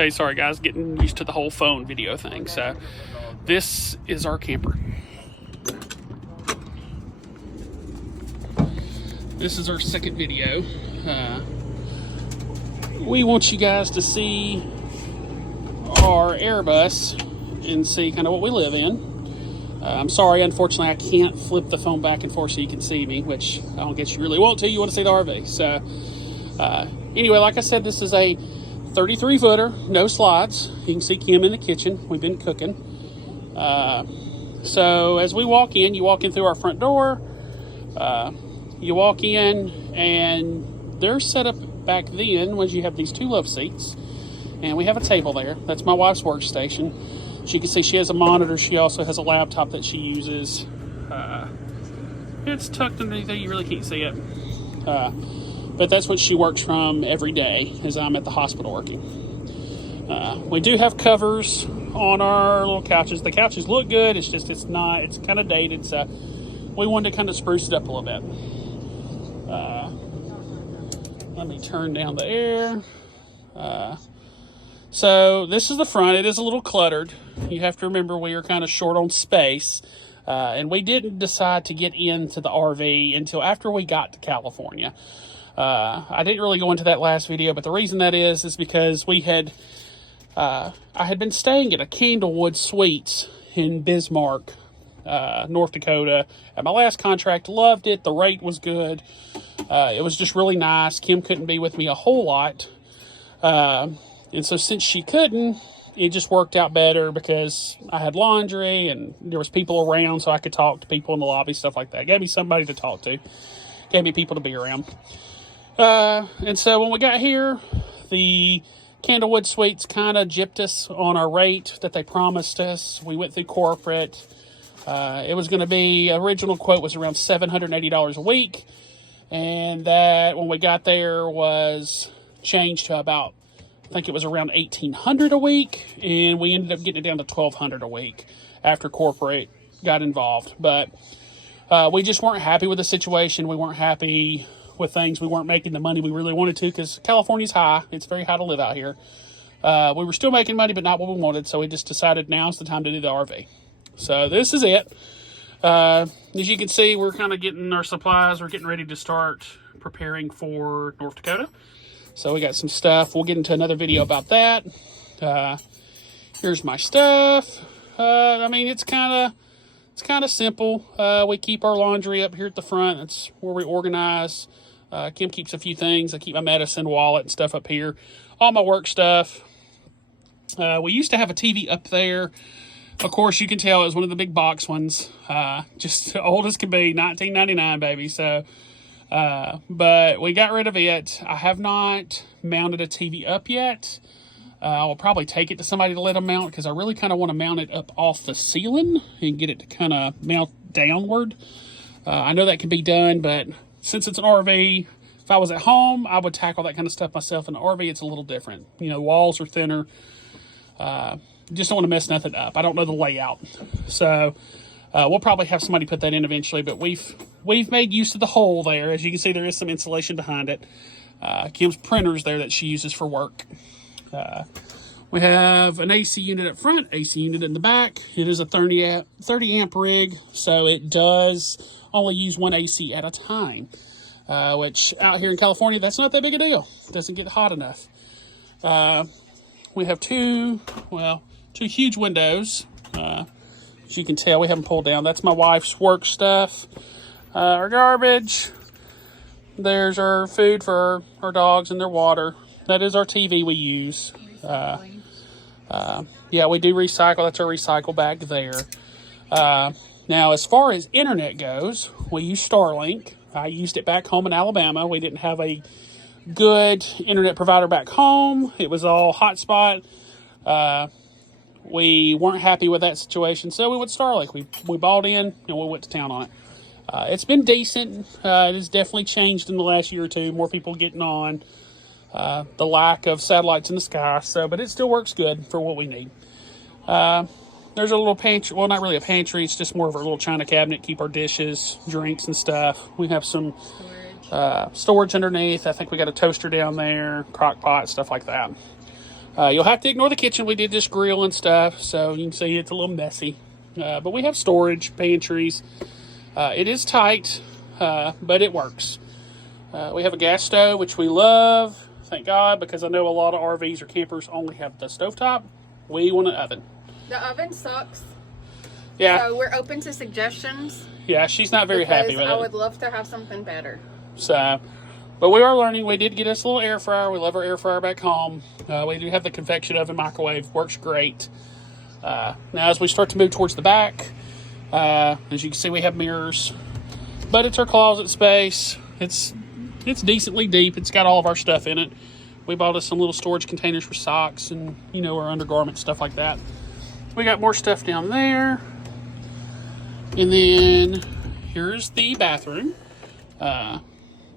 Okay, sorry guys, getting used to the whole phone video thing. So this is our camper. This is our second video. We want you guys to see our Aerbus and see kind of what we live in. I'm sorry, unfortunately, I can't flip the phone back and forth so you can see me, which I don't guess you really want to. You want to see the RV. So anyway, like I said, this is a 33-footer, no slides. You can see Kim in the kitchen. We've been cooking. So as we walk in, you walk in through our front door. You walk in, and they're set up back then was you have these two love seats, and we have a table there. That's my wife's workstation. As you can see, she has a monitor. She also has a laptop that she uses. It's tucked underneath there. You really can't see it. But that's what she works from every day as I'm at the hospital working. We do have covers on our little couches. The couches look good. It's just, it's kind of dated. So we wanted to kind of spruce it up a little bit. Let me turn down the air. So this is the front. It is a little cluttered. You have to remember we are kind of short on space. And we didn't decide to get into the RV until after we got to California. I didn't really go into that last video, but the reason that is because we had, I had been staying at a Candlewood Suites in Bismarck, North Dakota at my last contract. Loved it. The rate was good. It was just really nice. Kim couldn't be with me a whole lot. And so since she couldn't, it just worked out better because I had laundry and there was people around so I could talk to people in the lobby, stuff like that. Gave me somebody to talk to. Gave me people to be around. And so when we got here, the Candlewood Suites kind of gypped us on our rate that they promised us. We went through corporate. It was going to be, original quote was around $780 a week. And that, when we got there, was changed to about, I think it was around $1,800 a week. And we ended up getting it down to $1,200 a week after corporate got involved. But we just weren't happy with the situation. We weren't happy with things. We weren't making the money we really wanted to because California's high. It's very high to live out here. We were still making money, but not what we wanted. So we just decided now's the time to do the RV. So this is it. As you can see, we're kind of getting our supplies. We're getting ready to start preparing for North Dakota. So we got some stuff. We'll get into another video about that. Here's my stuff. I mean, it's kind of simple. We keep our laundry up here at the front. That's where we organize. Kim keeps a few things. I keep my medicine, wallet, and stuff up here. All my work stuff. We used to have a TV up there. Of course, you can tell it was one of the big box ones. Just old as can be, 1999, baby. So, but we got rid of it. I have not mounted a TV up yet. I will probably take it to somebody to let them mount because I really kind of want to mount it up off the ceiling and get it to kind of mount downward. I know that can be done, but since it's an RV, if I was at home, I would tackle that kind of stuff myself. In the RV, it's a little different. You know, walls are thinner. Just don't want to mess nothing up. I don't know the layout. So we'll probably have somebody put that in eventually, but we've made use of the hole there. As you can see, there is some insulation behind it. Kim's printer's there that she uses for work. We have an AC unit up front, AC unit in the back. It is a 30 amp rig, so it does only use one AC at a time, which out here in California, that's not that big a deal. It doesn't get hot enough. We have two huge windows. As you can tell, we haven't pulled down. That's my wife's work stuff. Our garbage. There's our food for our dogs and their water. That is our TV we use. Yeah, we do recycle. That's our recycle bag there. Now, as far as internet goes, we use Starlink. I used it back home in Alabama. We didn't have a good internet provider back home. It was all hotspot. We weren't happy with that situation, so we went Starlink. We bought in and we went to town on it. It's been decent. It has definitely changed in the last year or two. More people getting on. The lack of satellites in the sky. But it still works good for what we need. There's a little pantry. Well, not really a pantry. It's just more of our little china cabinet. Keep our dishes, drinks, and stuff. We have some storage underneath. I think we got a toaster down there, crock pot, stuff like that. You'll have to ignore the kitchen. We did just grill and stuff, so you can see it's a little messy. But we have storage, pantries. It is tight, but it works. We have a gas stove, which we love, thank God, because I know a lot of RVs or campers only have the stovetop. We want an oven. The oven sucks. Yeah. So we're open to suggestions. Yeah, she's not very happy with it. I would love to have something better. So, but we are learning. We did get us a little air fryer. We love our air fryer back home. We do have the convection oven microwave. Works great. Now, as we start to move towards the back, as you can see, we have mirrors. But it's our closet space. It's decently deep. It's got all of our stuff in it. We bought us some little storage containers for socks and, you know, our undergarments, stuff like that. We got more stuff down there. And then here's the bathroom.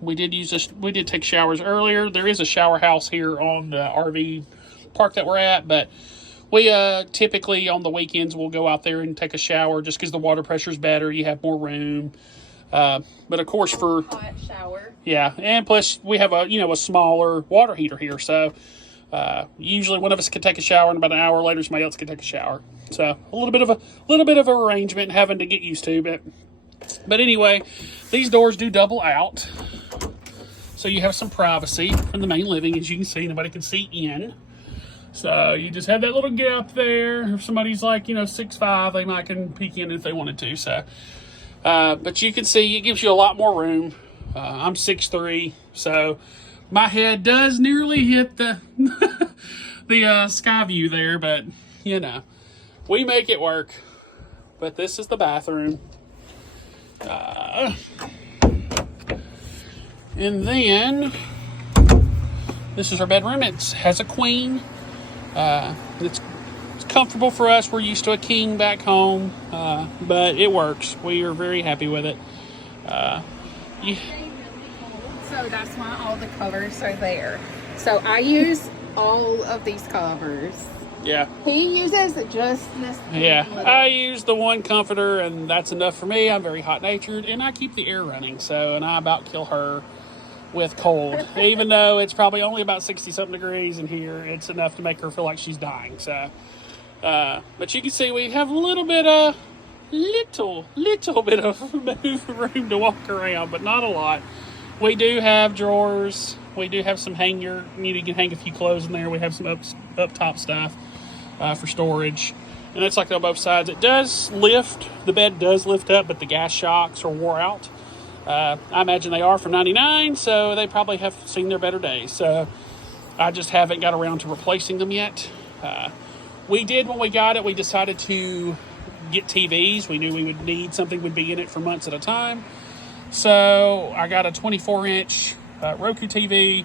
We did take showers earlier. There is a shower house here on the RV park that we're at, but we typically on the weekends we'll go out there and take a shower just because the water pressure is better. You have more room. But of course for hot shower. Yeah, and plus we have a smaller water heater here, so usually one of us can take a shower, and about an hour later somebody else can take a shower. So a little bit of arrangement having to get used to, but anyway, these doors do double out, so you have some privacy from the main living. As you can see, nobody can see in. So you just have that little gap there. If somebody's like 6'5", they might can peek in if they wanted to. So, but you can see it gives you a lot more room. I'm 6'3", so my head does nearly hit the the sky view there, but we make it work. But this is the bathroom. And then this is our bedroom. It has a queen. It's comfortable for us. We're used to a king back home, but it works. We are very happy with it. So that's why all the covers are there. So I use all of these covers. Yeah. He uses just this. Yeah. I use the one comforter, and that's enough for me. I'm very hot-natured, and I keep the air running, and I about kill her with cold. Even though it's probably only about 60-something degrees in here, it's enough to make her feel like she's dying. So, but you can see we have a little bit of room to walk around, but not a lot. We do have drawers. We do have some hanger. You can hang a few clothes in there. We have some up top stuff for storage, and it's like on both sides. It does lift. The bed does lift up, but the gas shocks are wore out. I imagine they are from '99, so they probably have seen their better days. So I just haven't got around to replacing them yet. We did when we got it. We decided to get TVs. We knew we would need something would be in it for months at a time. So I got a 24-inch Roku TV,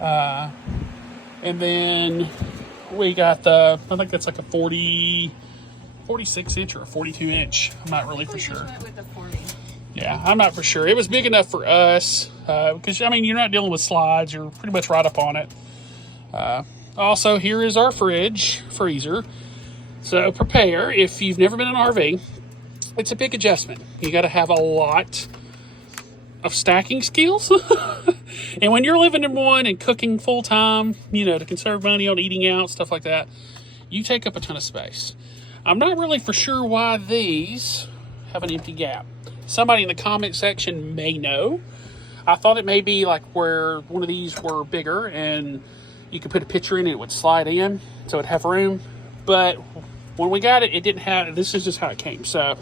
and then we got I think that's like a 46-inch or a 42-inch. I'm not really for sure. With the 40. Yeah, I'm not for sure. It was big enough for us because, you're not dealing with slides. You're pretty much right up on it. Also, here is our freezer. So prepare. If you've never been in an RV, it's a big adjustment. You got to have a lot of stacking skills. And when you're living in one and cooking full time, to conserve money on eating out, stuff like that, you take up a ton of space. I'm not really for sure why these have an empty gap. Somebody in the comment section may know. I thought it may be like where one of these were bigger and you could put a picture in and it would slide in, so it'd have room. But when we got it, it didn't have. This is just how it came. So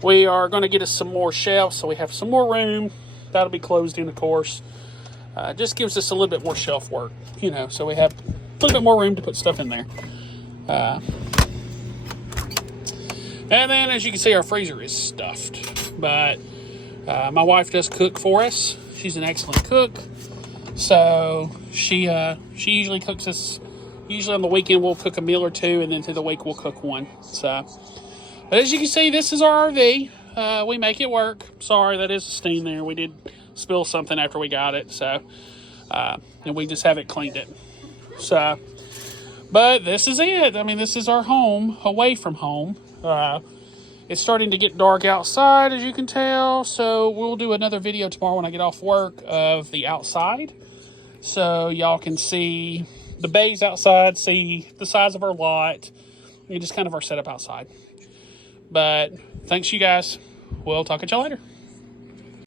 we are going to get us some more shelves, so we have some more room. That'll be closed in, of course. Just gives us a little bit more shelf work, so we have a little bit more room to put stuff in there. And then, as you can see, our freezer is stuffed. But my wife does cook for us. She's an excellent cook. So she usually cooks us. Usually on the weekend we'll cook a meal or two, and then through the week we'll cook one. So, but as you can see, this is our RV. We make it work. Sorry, that is a stain there. We did spill something after we got it. So, and we just haven't cleaned it. So, but this is it. This is our home away from home. It's starting to get dark outside, as you can tell. So we'll do another video tomorrow when I get off work of the outside. So y'all can see the bays outside, see the size of our lot, and just kind of our setup outside. But thanks, you guys. We'll talk at y'all later.